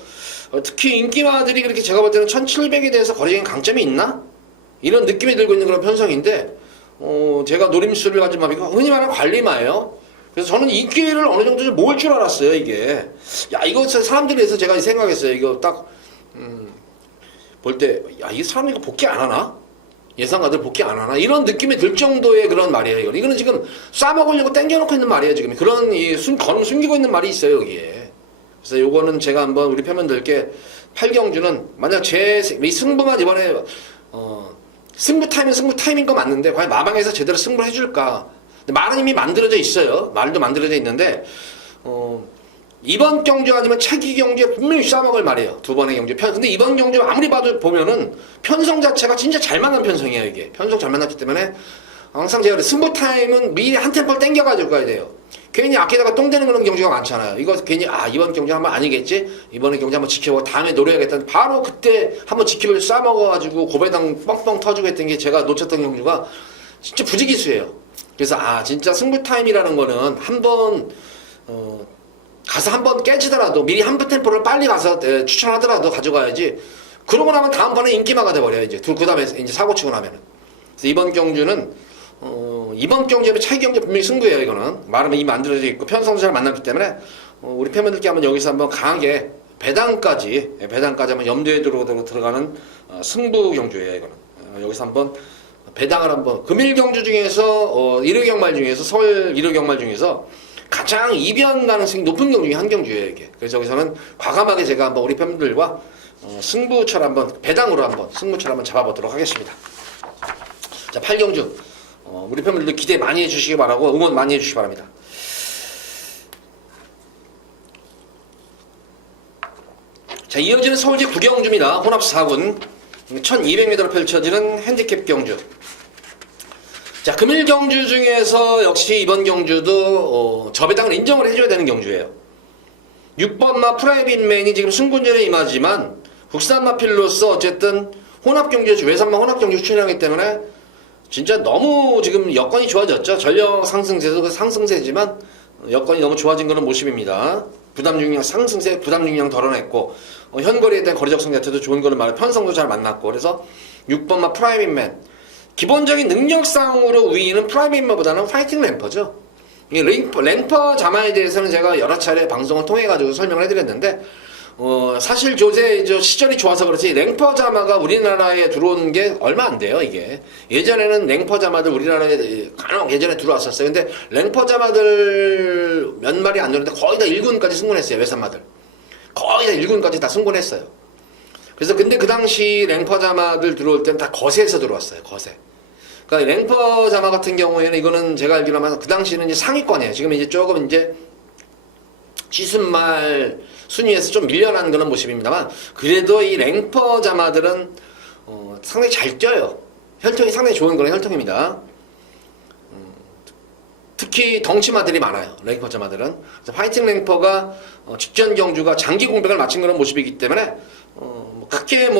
특히 인기마들이 그렇게 제가 볼 때는 1700에 대해서 거래적인 강점이 있나? 이런 느낌이 들고 있는 그런 편성인데 제가 노림수를 가진 마비가 흔히 말하는 관리마예요. 그래서 저는 인기를 어느 정도 좀 모을 줄 알았어요. 이게 야 이거 사람들이 해서 제가 생각했어요. 이거 딱 볼 때 야 이 사람이 이거 복귀 안 하나? 예상가들 복귀 안 하나? 이런 느낌이 들 정도의 그런 말이에요. 이거는 지금 싸먹으려고 땡겨놓고 있는 말이에요. 지금 그런 걸음 숨기고 있는 말이 있어요. 여기에. 그래서 요거는 제가 한번 우리 팬분들께 8경주는 만약 이 승부만 이번에 승부 타이밍 거 맞는데 과연 마방에서 제대로 승부를 해줄까? 말은 이미 만들어져 있어요. 말도 만들어져 있는데 이번 경주 아니면 차기 경주에 분명히 싸먹을 말이에요. 두 번의 경주. 근데 이번 경주 아무리 봐도 보면은 편성 자체가 진짜 잘 만난 편성이에요. 이게 편성 잘 만났기 때문에 항상 제가 승부 타임은 미리 한 템포를 땡겨가지고 가야 돼요. 괜히 앞에다가 똥되는 그런 경주가 많잖아요. 이거 괜히 이번 경주 한번 아니겠지? 이번에 경주 한번 지켜보고 다음에 노려야겠다. 바로 그때 한번 지키고 싸먹어가지고 고배당 뻥뻥 터지고 했던 게 제가 놓쳤던 경주가 진짜 부지기수예요. 그래서 진짜 승부 타임이라는 거는 한번 가서 한번 깨지더라도 미리 한 템포를 빨리 가서 추천하더라도 가져가야지. 그러고 나면 다음번에 인기마가 돼버려요. 이제 그 다음에 이제 사고 치고 나면은. 그래서 이번 경주는 이번 경주에 차기 경주 분명히 승부예요. 이거는 말은 이미 만들어져 있고 편성도 잘 만났기 때문에 우리 팬분들께 한번 여기서 한번 강하게 배당까지 한번 염두에 들어가는 승부 경주예요. 이거는 여기서 한번 배당을 한번 금일 경주 중에서 일요경말 중에서 서울 일요경말 중에서 가장 이변 가능성이 높은 경주 중에 한 경주예요. 이게. 그래서 여기서는 과감하게 제가 한번 우리 팬분들과 승부처를 한번 배당으로 한번 승부처를 한번 잡아보도록 하겠습니다. 자, 8경주 우리 팬분들도 기대 많이 해주시기 바라고 응원 많이 해주시기 바랍니다. 자, 이어지는 서울시 9경주입니다. 혼합 4군 1200m로 펼쳐지는 핸디캡 경주. 자, 금일 경주 중에서 역시 이번 경주도 저배당을 인정을 해줘야 되는 경주예요. 6번마 프라이빗맨이 지금 승군전에 임하지만 국산 마필로서 어쨌든 혼합경주 외산마 혼합경주 출연하기 때문에 진짜 너무 지금 여건이 좋아졌죠. 전력 상승세도 상승세지만 여건이 너무 좋아진 그런 모습입니다. 부담 중량 덜어냈고 현거리에 대한 거리적 성 자체도 좋은 거를 말해 편성도 잘 만났고 그래서 6번마 프라이빗맨 기본적인 능력상으로 우위는 프라이빗맨보다는 파이팅 램퍼죠. 이 램퍼 자마에 대해서는 제가 여러 차례 방송을 통해 가지고 설명을 해드렸는데 사실 시절이 좋아서 그렇지 랭퍼 자마가 우리나라에 들어온 게 얼마 안 돼요. 이게 예전에는 랭퍼 자마들 우리나라에 간혹 예전에 들어왔었어요. 근데 랭퍼 자마들 몇 마리 안 되는데 거의 다 1군까지 승군했어요. 외산마들 거의 다 1군까지 다 승군했어요. 그래서 근데 그 당시 랭퍼 자마들 들어올 때는 다 거세에서 들어왔어요. 거세. 그러니까 랭퍼 자마 같은 경우에는 이거는 제가 알기로는 그 당시는 이제 상위권이에요. 지금 이제 조금 이제 시순말 순위에서 좀 밀려난 그런 모습입니다만 그래도 이 랭퍼 자마들은 상당히 잘 뛰어요. 혈통이 상당히 좋은 그런 혈통입니다. 특히 덩치마들이 많아요. 랭퍼 자마들은. 그래서 파이팅 랭퍼가 직전 경주가 장기 공백을 마친 그런 모습이기 때문에 크게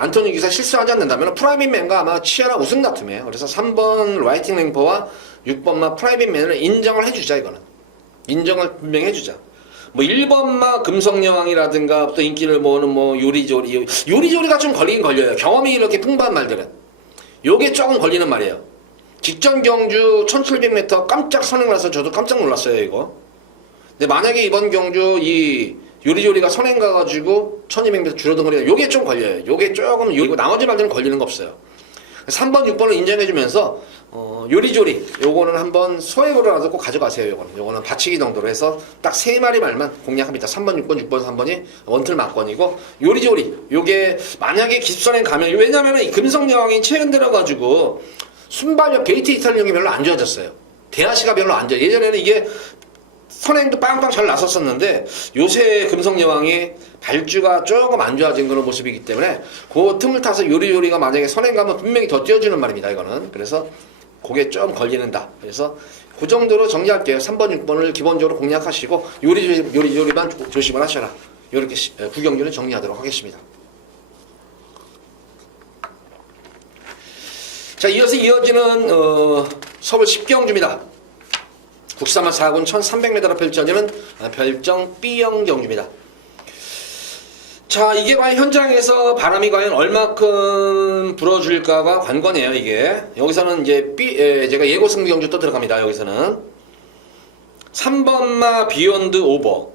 안토니 기사 실수하지 않는다면 프라이빗맨과 아마 치열한 우승 다툼이에요. 그래서 3번 라이팅 랭퍼와 6번마 프라이빗맨을 인정을 해주자. 이거는 인정을 분명히 해주자. 1번마 금성여왕이라든가 또 인기를 모으는 요리조리가 좀 걸리긴 걸려요. 경험이 이렇게 풍부한 말들은 요게 조금 걸리는 말이에요. 직전 경주 1700m 깜짝 선행 나서 저도 깜짝 놀랐어요. 이거 근데 만약에 이번 경주 이 요리조리가 선행 가가지고 1200m 줄어든 거리가 요게 좀 걸려요. 요게 조금 요리고 나머지 말들은 걸리는 거 없어요. 3번, 6번을 인정해주면서 요리조리 요거는 한번 소액으로라도 꼭 가져가세요. 요거는 받치기 정도로 해서 딱 3마리 말만 공략합니다. 3번, 6번, 6번, 3번이 원틀 막건이고 요리조리 요게 만약에 기습선행 가면 왜냐면은 이 금성여왕이 최근 들어가지고 순발력 게이트 이탈력이 별로 안 좋아졌어요. 대하시가 별로 안 좋아. 예전에는 이게 선행도 빵빵 잘 나섰었는데 요새 금성여왕이 발주가 조금 안 좋아진 그런 모습이기 때문에 그 틈을 타서 요리조리가 만약에 선행 가면 분명히 더 뛰어주는 말입니다. 이거는 그래서 그게 좀 걸리는다. 그래서 그 정도로 정리할게요. 3번, 6번을 기본적으로 공략하시고 요리조리만 조심을 하셔라. 이렇게 구경주는 정리하도록 하겠습니다. 자, 이어서 이어지는 서울 10경주입니다. 국사만 4군 1300m로 펼쳐지는 별정 B형 경주입니다. 자, 이게 과연 현장에서 바람이 과연 얼마큼 불어줄까가 관건이에요, 이게. 여기서는 이제 제가 예고 승리 경주 또 들어갑니다, 여기서는. 3번마 비욘드 오버.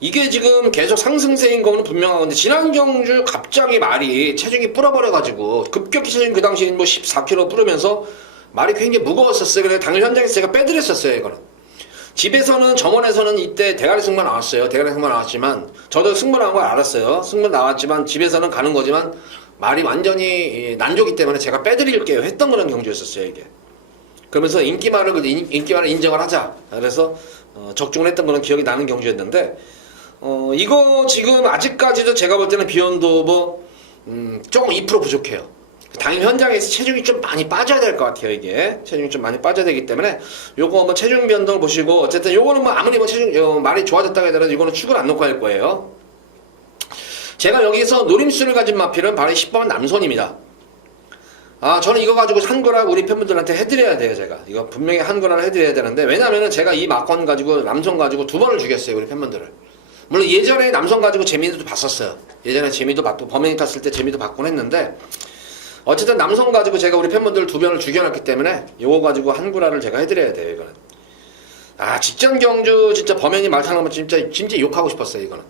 이게 지금 계속 상승세인 거는 분명한데, 지난 경주 갑자기 말이 체중이 불어버려가지고, 급격히 체중이 그 당시 뭐 14kg 불으면서 말이 굉장히 무거웠었어요. 그래서 당일 현장에서 제가 빼드렸었어요, 이거는. 집에서는 점원에서는 이때 대가리 승마 나왔어요. 대가리 승마 나왔지만 저도 승마 나온 걸 알았어요. 승마 나왔지만 집에서는 가는 거지만 말이 완전히 난조기 때문에 제가 빼드릴게요 했던 그런 경주였었어요, 이게. 그러면서 인기말을 인정을 하자. 그래서 적중을 했던 그런 기억이 나는 경주였는데 이거 지금 아직까지도 제가 볼 때는 비욘드 오버 조금 2% 부족해요. 당일 현장에서 체중이 좀 많이 빠져야 될 것 같아요, 이게. 체중이 좀 많이 빠져야 되기 때문에, 요거 한번 체중 변동을 보시고, 어쨌든 요거는 뭐 아무리 뭐 말이 좋아졌다고 하더라도 이거는 축을 안 놓고 할 거예요. 제가 여기서 노림수를 가진 마필은 바로 10번 남손입니다. 저는 이거 가지고 한 거라고 우리 팬분들한테 해드려야 돼요, 제가. 이거 분명히 한 거라고 해드려야 되는데, 왜냐면은 제가 이 막건 가지고, 남손 가지고 2번을 죽였어요, 우리 팬분들을. 물론 예전에 남손 가지고 재미도 봤었어요. 예전에 재미도 봤고, 범행이 탔을 때 재미도 봤곤 했는데, 어쨌든 남성 가지고 제가 우리 팬분들 2변을 죽여놨기 때문에 요거 가지고 한 구라를 제가 해드려야 돼요, 이거는. 직전 경주 진짜 범현이 말 타는 거 진짜 욕하고 싶었어요, 이거는.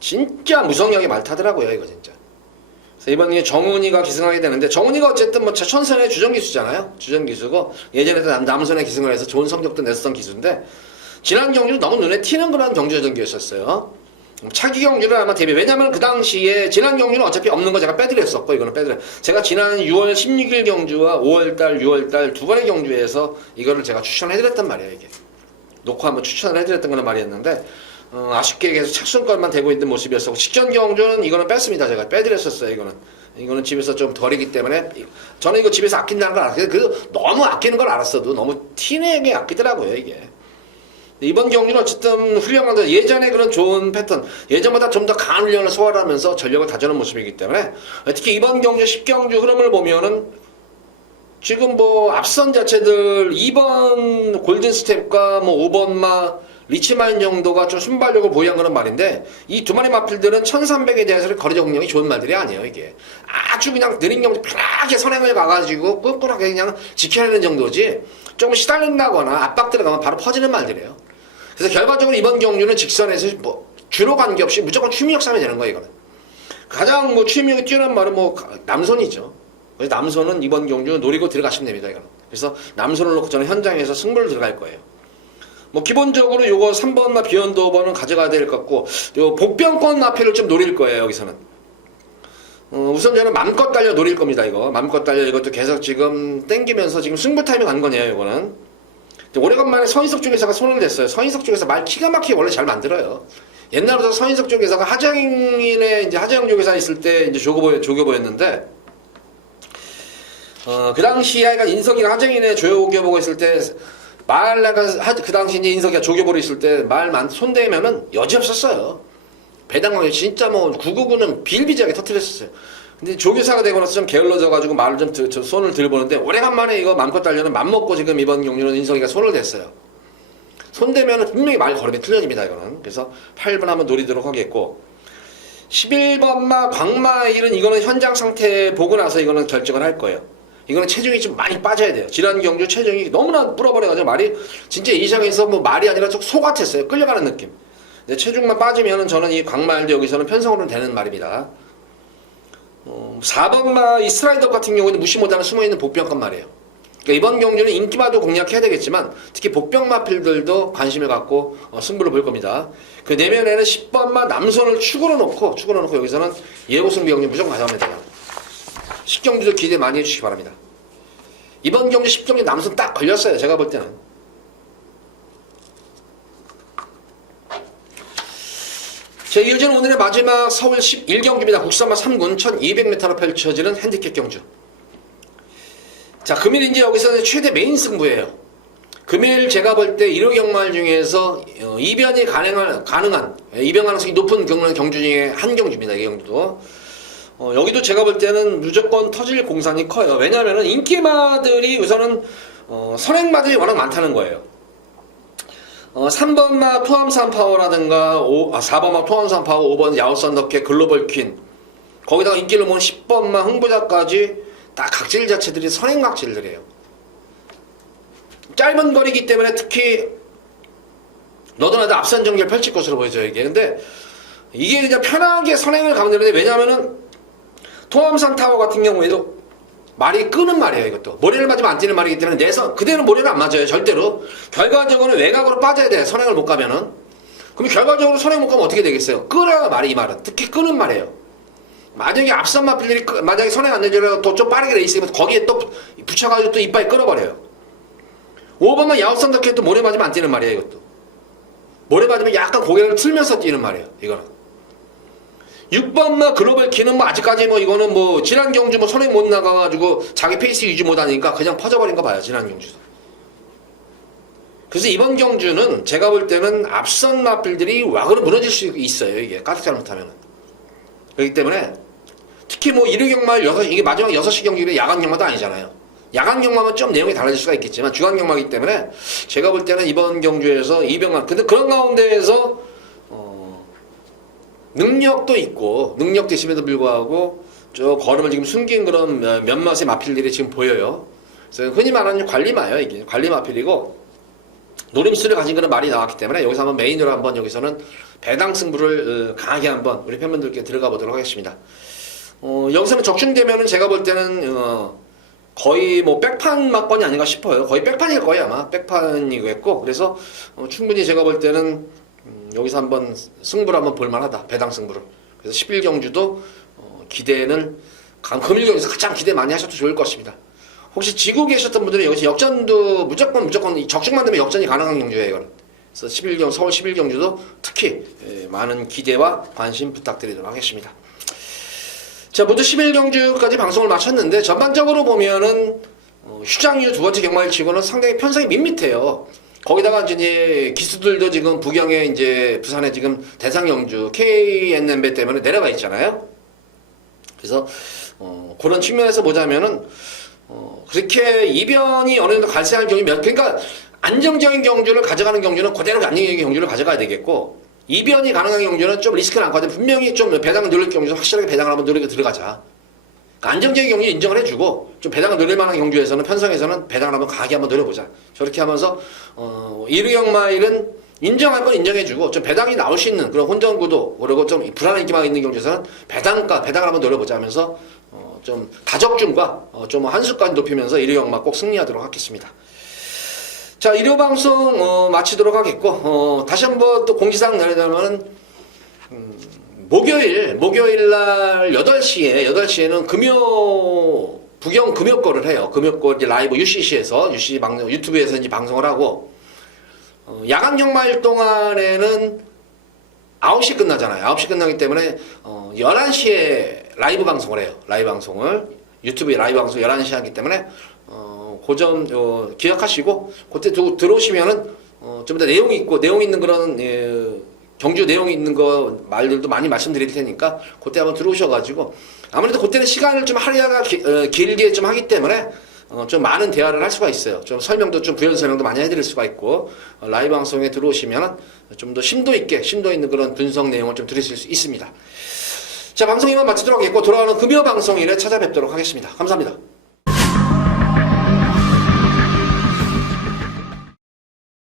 진짜 무성하게 말 타더라고요, 이거 진짜. 그래서 이번에 정훈이가 기승하게 되는데, 정훈이가 어쨌든 뭐 천선의 주전기수잖아요. 주전기수고, 예전에도 남선에 기승을 해서 좋은 성적도 냈었던 기수인데, 지난 경주는 너무 눈에 튀는 그런 경주 전기였었어요. 차기 경주를 아마 왜냐면 그 당시에 지난 경주는 어차피 없는 거 제가 빼드렸었고, 이거는 제가 지난 6월 16일 경주와 5월달, 6월달 2번의 경주에서 이거를 제가 추천해드렸단 말이에요, 이게. 놓고 한번 추천을 해드렸던 그런 말이었는데, 아쉽게 계속 착순권만 되고 있는 모습이었었고, 직전 경주는 이거는 뺐습니다. 제가 빼드렸었어요, 이거는 집에서 좀 덜이기 때문에, 저는 이거 집에서 아낀다는 걸 알았어요. 너무 아끼는 걸 알았어도 너무 티내게 아끼더라고요, 이게. 이번 경기는 어쨌든 훌륭한데 예전에 그런 좋은 패턴, 예전보다 좀 더 강한 훈련을 소화를 하면서 전력을 다져는 모습이기 때문에 특히 이번 경주 10경주 흐름을 보면은 지금 뭐 앞선 자체들 2번 골든스텝과 뭐 5번마 리치마인 정도가 좀 순발력을 보유한 그런 말인데 이 두 마리 마필들은 1300에 대해서 거리 적응력이 좋은 말들이 아니에요, 이게. 아주 그냥 느린 경주 편하게 선행을 가가지고 ቁ꾸하게 그냥 지켜내는 정도지 조금 시달린다거나 압박 들어가면 바로 퍼지는 말들이에요. 그래서 결과적으로 이번 경주는 직선에서 뭐 주로 관계없이 무조건 취미력 싸움이 되는 거예요, 이거는. 가장 뭐 취미력이 뛰어난 말은 뭐 남손이죠. 그래서 남손은 이번 경주 노리고 들어가시면 됩니다, 이거는. 그래서 남손을 놓고 저는 현장에서 승부를 들어갈 거예요. 뭐 기본적으로 요거 3번마 비욘드 오버는 가져가야 될 것 같고 요 복병권 마필을 좀 노릴 거예요, 여기서는. 우선 저는 맘껏 달려 노릴 겁니다, 이거. 맘껏 달려 이것도 계속 지금 땡기면서 지금 승부 타임이 간 거네요, 이거는. 오래간만에 서인석 쪽에서가 손을 댔어요. 서인석 쪽에서 말 기가 막히게 원래 잘 만들어요. 옛날부터 서인석 쪽에서가 하재영 쪽에서 있을 때 이제 조교보였는데, 그 당시에 하여간 인석이랑 하재영이네 조교보고 있을 때, 그 당시 이제 인석이가 조교보로 있을 때 손대면은 여지없었어요. 배당광이 진짜 뭐 999는 비일비재하게 터뜨렸었어요. 근데 조교사가 되고 나서 좀 게을러져가지고 말을 좀 손을 들보는데 오래간만에 이거 맘껏 달려는 맘먹고 지금 이번 경주는 인석이가 손을 댔어요. 손대면은 분명히 말 걸음이 틀려집니다, 이거는. 그래서 8번 한번 노리도록 하겠고 11번마 광마일은 이거는 현장 상태 보고 나서 이거는 결정을 할 거예요. 이거는 체중이 좀 많이 빠져야 돼요. 지난 경주 체중이 너무나 불어버려가지고 말이 진짜 이상해서 뭐 말이 아니라 좀 소 같았어요. 끌려가는 느낌. 근데 체중만 빠지면은 저는 이 광마일도 여기서는 편성으로는 되는 말입니다. 4번마 이 슬라이더 같은 경우는 무시 못하는 숨어있는 복병권 말이에요. 그러니까 이번 경주는 인기마도 공략해야 되겠지만 특히 복병마 필들도 관심을 갖고 승부를 볼 겁니다. 그 내면에는 10번마 남선을 축으로 놓고 여기서는 예고승부 경주 무조건 가져갑니다. 10경주도 기대 많이 해주시기 바랍니다. 이번 경주 10경주 남선 딱 걸렸어요. 제가 볼 때는. 자, 이어지는 오늘의 마지막 서울 11경주입니다. 국산마 3군 1200m로 펼쳐지는 핸디캡 경주. 자, 금일 이제 여기서는 최대 메인 승부예요. 금일 제가 볼 때 1호 경마일 중에서 이변이 가능한 이변 가능성이 높은 경주 중에 한 경주입니다. 이 경주도. 여기도 제가 볼 때는 무조건 터질 공산이 커요. 왜냐하면 인기마들이 우선은 선행마들이 워낙 많다는 거예요. 3번마 투암산 파워라든가 4번마 투암산 파워, 5번 야우썬더캣 글로벌 퀸, 거기다가 인기를 모은 10번마 흥부자까지 다 각질 자체들이 선행 각질들이에요. 짧은 거리기 때문에 특히 너도나도 앞선 전개를 펼칠 것으로 보여져요. 이게 근데 이게 그냥 편하게 선행을 가면 되는데, 왜냐하면은 토암산 타워 같은 경우에도 말이 끄는 말이에요. 이것도 모래를 맞으면 안 뛰는 말이기 때문에 내선 그대로 모래를 안 맞아요. 절대로. 결과적으로는 외곽으로 빠져야 돼. 선행을 못 가면은. 그럼 결과적으로 선행 못 가면 어떻게 되겠어요? 끄라 말이, 이 말은 특히 끄는 말이에요. 만약에 앞선 마필들이 만약에 선행 안 되더라도 또 좀 빠르게 레이스하면 거기에 또 붙여가지고 또 이빨이 끌어버려요. 5번만 야우썬더캣도 모래 맞으면 안 뛰는 말이에요. 이것도 모래 맞으면 약간 고개를 틀면서 뛰는 말이에요. 이거는 6번마 글로벌 퀸은 뭐 아직까지 뭐 이거는 뭐 지난 경주 뭐 선행 못 나가가지고 자기 페이스 유지 못하니까 그냥 퍼져버린 거 봐요. 지난 경주도. 그래서 이번 경주는 제가 볼 때는 앞선 마필들이 왁으로 무너질 수 있어요. 이게 까딱 잘못하면은. 그렇기 때문에 특히 뭐 1호 경마일 6시, 이게 마지막 6시 경기인데 야간 경마도 아니잖아요. 야간 경마면 좀 내용이 달라질 수가 있겠지만 주간 경마이기 때문에 제가 볼 때는 이번 경주에서 이병만, 근데 그런 가운데에서 능력도 있고 능력도 있음에도 불구하고 저 걸음을 지금 숨긴 그런 몇몇의 마필들이 지금 보여요. 그래서 흔히 말하는 관리마예요. 이게 관리 마필이고 노림수를 가진 그런 말이 나왔기 때문에 여기서 한번 메인으로 한번 여기서는 배당 승부를 강하게 한번 우리 팬분들께 들어가 보도록 하겠습니다. 여기서는 적중되면은 제가 볼 때는 거의 뭐 백판 막번이 아닌가 싶어요. 거의 백판일 거예요. 아마 백판이겠고, 그래서 충분히 제가 볼 때는 여기서 한번 승부를 한번 볼만하다. 배당 승부를. 그래서 11경주도 기대는 금일 경주에서 가장 기대 많이 하셔도 좋을 것입니다. 혹시 지고 계셨던 분들은 여기서 역전도 무조건 적중만 되면 역전이 가능한 경주예요. 이거는. 그래서 서울 11경주도 특히 많은 기대와 관심 부탁드리도록 하겠습니다. 자, 모두 11경주까지 방송을 마쳤는데 전반적으로 보면은 휴장유 두 번째 경마일 치고는 상당히 편성이 밋밋해요. 거기다가 이제 기수들도 지금 부경에 이제 부산에 지금 대상경주 KNM배 때문에 내려가 있잖아요. 그래서 그런 측면에서 보자면은 그렇게 이변이 어느 정도 갈세할 경우면, 그러니까 안정적인 경주를 가져가는 경주는 그대로 안정적인 경주를 가져가야 되겠고, 이변이 가능한 경주는 좀 리스크는 안거든. 분명히 좀 배당을 누릴 경주에서 확실하게 배당을 한번 누리고 들어가자. 그러니까 안정적인 경주 인정을 해주고 좀 배당을 누릴 만한 경주에서는 편성에서는 배당을 한번 강하게 한번 노려보자. 저렇게 하면서 1위 경마일은 인정할 건 인정해주고 좀 배당이 나올 수 있는 그런 혼전구도, 그리고 좀 불안한 인기만 있는 경주에서는 배당을 한번 노려보자 하면서 좀 다적중과 좀 한수까지 높이면서 1위 경마 꼭 승리하도록 하겠습니다. 자, 1호 방송 마치도록 하겠고, 다시 한번 또 공지사항 내려자면은 목요일 날 8시에는 부경 금요거를 해요. 금요거 이제 라이브 UCC에서 유튜브에서 이제 방송을 하고, 야간 경마일 동안에는 9시 끝나잖아요. 9시 끝나기 때문에 11시에 라이브 방송을 해요. 라이브 방송을 유튜브에 라이브 방송 11시 하기 때문에 그 점 기억하시고 그때 들어오시면은 좀 더 내용 있는 그런 경주 내용 있는 거 말들도 많이 말씀드릴 테니까 그때 한번 들어오셔가지고, 아무래도 그때는 시간을 좀 할애가 길게 좀 하기 때문에 좀 많은 대화를 할 수가 있어요. 좀 설명도 좀 부연 설명도 많이 해드릴 수가 있고, 라이브 방송에 들어오시면 좀 더 심도 있는 그런 분석 내용을 좀 들으실 수 있습니다. 자, 방송 이만 마치도록 하겠고, 돌아오는 금요 방송일에 찾아뵙도록 하겠습니다. 감사합니다.